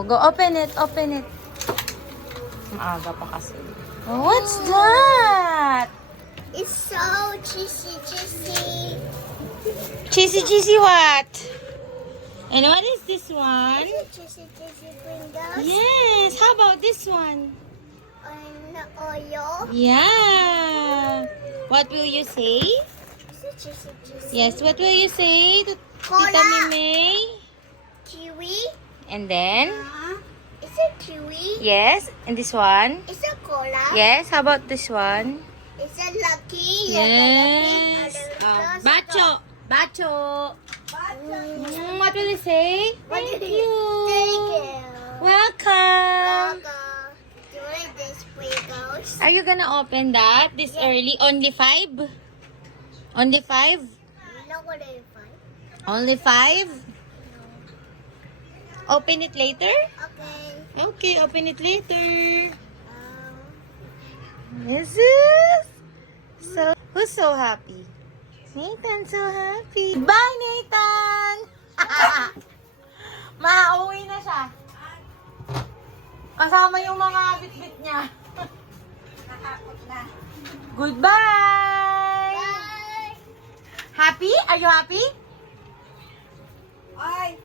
Go, open it, Maaga pa kasi. Oh, what's that? It's so cheesy. Cheesy what? And what is this one? Cheesy Pringles. Yes, how about this one? And oil. Yeah. What will you say? It's a cheesy. Yes, what will you say to Cola. Tita Mimay? Kiwi. And then? It's a kiwi. Yes, and this one? It's a cola. Yes, how about this one? It's a lucky. Yes. Bacho. What will you say? Thank you. Thank you. Welcome. Do you like this Pringles? Are you gonna open that this early? Only 5? Only 5? No, what do you find? Only 5? Open it later? Okay. Okay, open it later. Um, This is so. Who's so happy? Nathan, so happy. Bye, Nathan! Mauwi na siya. Kasama yung mga bit-bit niya. Goodbye! bye. Happy? Are you happy? Bye.